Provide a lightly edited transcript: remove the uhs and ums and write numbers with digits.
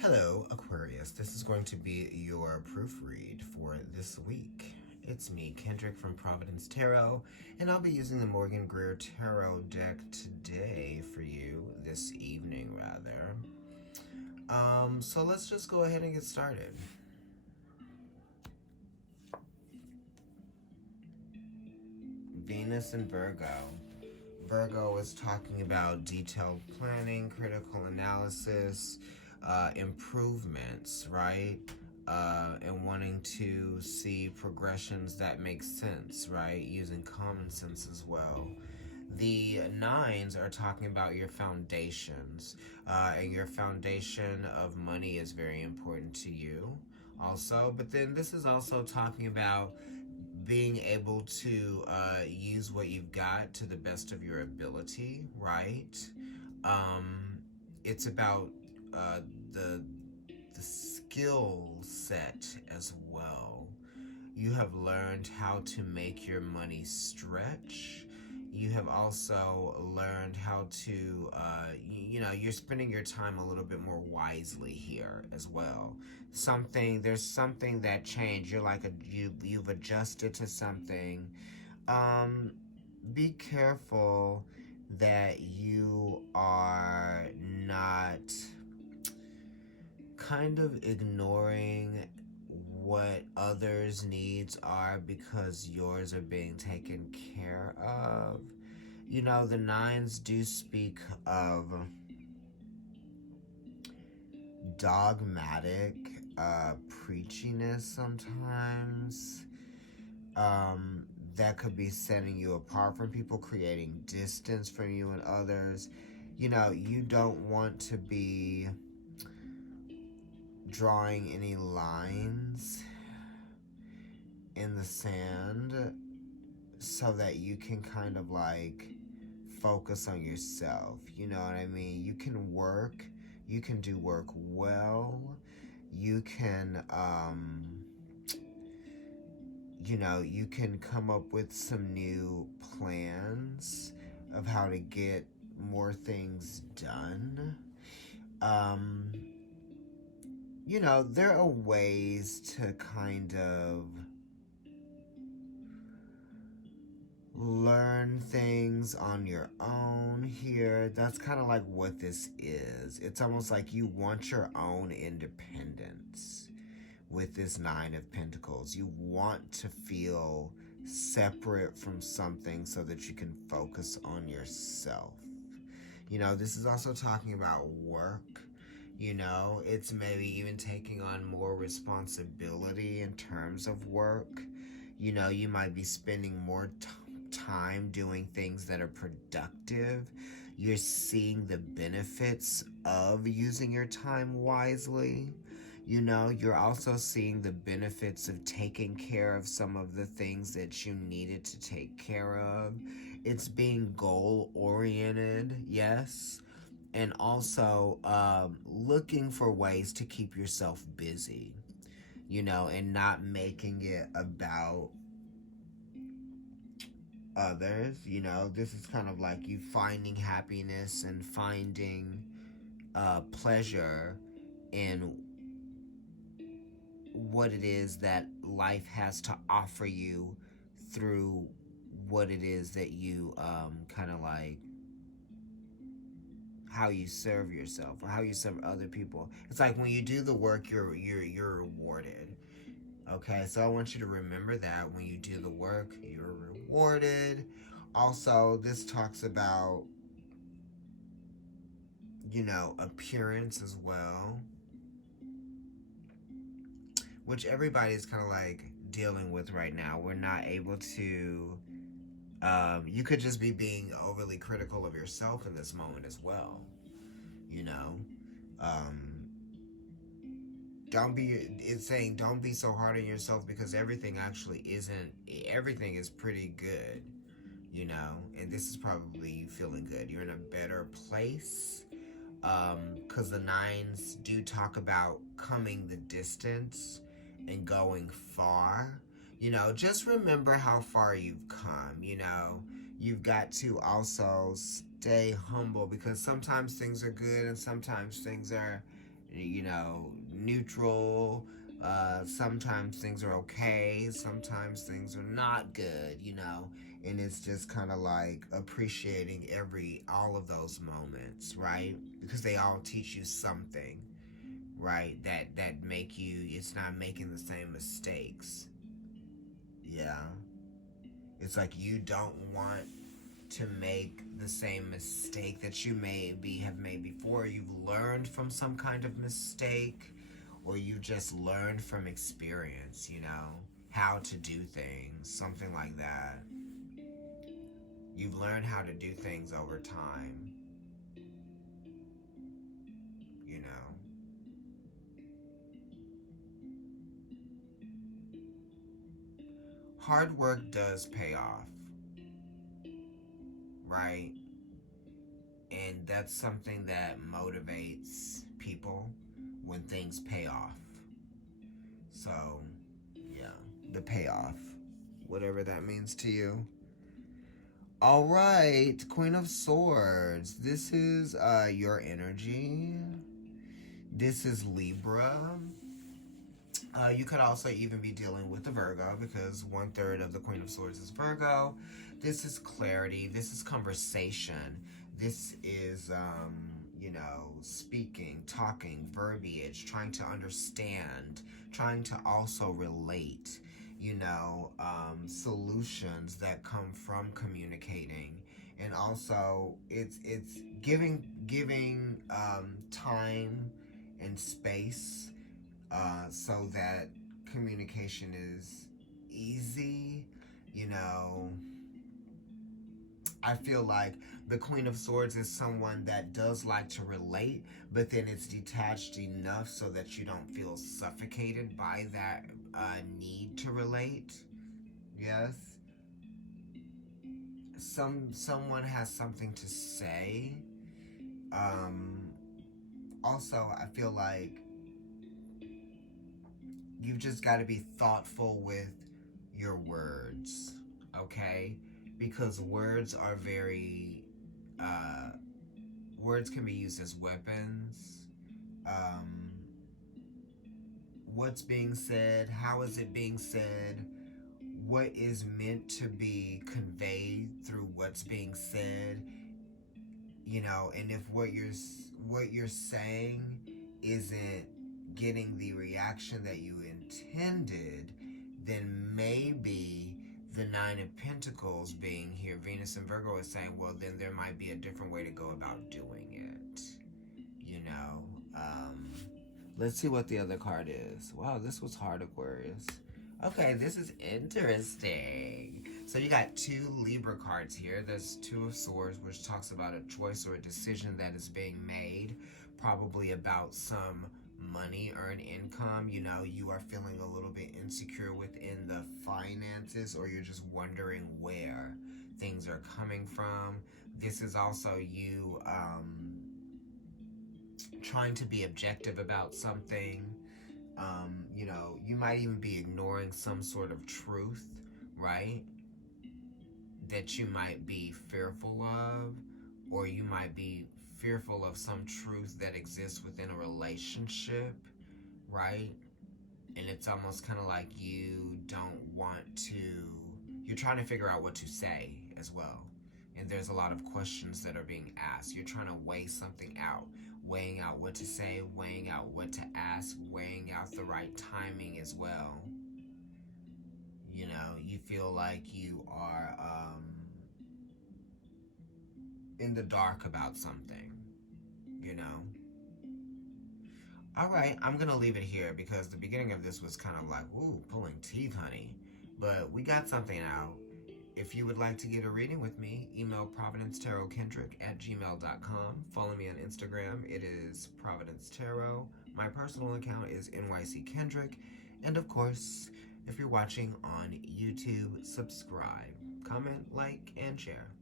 Hello, Aquarius. This is going to be your proofread for this week. It's me, Kendrick from Providence Tarot, and I'll be using the Morgan Greer Tarot deck today for you, this evening rather. So let's just go ahead and get started. Venus and Virgo. Virgo is talking about detailed planning, critical analysis, improvements, right? And wanting to see progressions that make sense, right? Using common sense as well. The nines are talking about your foundations, and your foundation of money is very important to you also. But then this is also talking about being able to use what you've got to the best of your ability, right? It's about uh, the skill set as well. You have learned how to make your money stretch. You have also learned how to, you're spending your time a little bit more wisely here as well. There's something that changed. You're like you've adjusted to something. Be careful that you are not kind of ignoring what others' needs are because yours are being taken care of. You know, the nines do speak of dogmatic preachiness sometimes. That could be setting you apart from people, creating distance from you and others. You know, you don't want to be drawing any lines in the sand so that you can kind of like focus on yourself. You know what I mean? You can do work well. You can, you can come up with some new plans of how to get more things done. There are ways to kind of learn things on your own here. That's kind of like what this is. It's almost like you want your own independence with this Nine of Pentacles. You want to feel separate from something so that you can focus on yourself. This is also talking about work. It's maybe even taking on more responsibility in terms of work. You might be spending more time doing things that are productive. You're seeing the benefits of using your time wisely. You're also seeing the benefits of taking care of some of the things that you needed to take care of. It's being goal-oriented, yes. And also looking for ways to keep yourself busy, and not making it about others. This is kind of like you finding happiness and finding pleasure in what it is that life has to offer you through what it is that you kind of like how you serve yourself or how you serve other people. It's like when you do the work, you're rewarded. Okay, so I want you to remember that when you do the work, you're rewarded. Also, this talks about, appearance as well, which everybody is kind of like dealing with right now. We're not able to, you could just be being overly critical of yourself in this moment as well. It's saying don't be so hard on yourself because everything is pretty good, and this is probably you feeling good. You're in a better place, because the nines do talk about coming the distance and going far. Just remember how far you've come. You've got to also stay humble because sometimes things are good and sometimes things are neutral. Sometimes things are okay, sometimes things are not good. And it's just kind of like appreciating all of those moments, right? Because they all teach you something, right? That make you, it's not making the same mistakes. Yeah. It's like you don't want to make the same mistake that you maybe have made before. You've learned from some kind of mistake, or you just learned from experience, how to do things, something like that. You've learned how to do things over time, you know. Hard work does pay off, right? And that's something that motivates people when things pay off. So, yeah, the payoff, whatever that means to you. All right, Queen of Swords. This is your energy. This is Libra. You could also even be dealing with the Virgo because 1/3 of the Queen of Swords is Virgo. This is clarity. This is conversation. This is, speaking, talking, verbiage, trying to understand, trying to also relate, solutions that come from communicating. And also, it's giving time and space so that communication is easy. You know, I feel like the Queen of Swords is someone that does like to relate, but then it's detached enough so that you don't feel suffocated by that need to relate. Yes. Someone has something to say. Um, Also, I feel like you've just got to be thoughtful with your words, okay? Because words can be used as weapons. Um, what's being said? How is it being said? What is meant to be conveyed through what's being said? And if what you're saying isn't getting the reaction that you intended, then maybe the Nine of Pentacles being here, Venus and Virgo, is saying, well, then there might be a different way to go about doing it. You know, um, let's see what the other card is. Wow, this was hard, Aquarius. Okay, this is interesting. So you got two Libra cards here. There's Two of Swords, which talks about a choice or a decision that is being made, probably about some money, earned income. You are feeling a little bit insecure within the finances, or you're just wondering where things are coming from. This is also you trying to be objective about something. You might even be ignoring some sort of truth, right? That you might be fearful of, or you might be fearful of some truth that exists within a relationship, right? And it's almost kind of like you don't want to, you're trying to figure out what to say as well. And there's a lot of questions that are being asked. You're trying to weigh something out, weighing out what to say, weighing out what to ask, weighing out the right timing as well. You feel like you are in the dark about something, you know? All right, I'm going to leave it here because the beginning of this was kind of like, ooh, pulling teeth, honey. But we got something out. If you would like to get a reading with me, email providencetarotkendrick@gmail.com. Follow me on Instagram. It is Providence Tarot. My personal account is NYC Kendrick. And of course, if you're watching on YouTube, subscribe, comment, like, and share.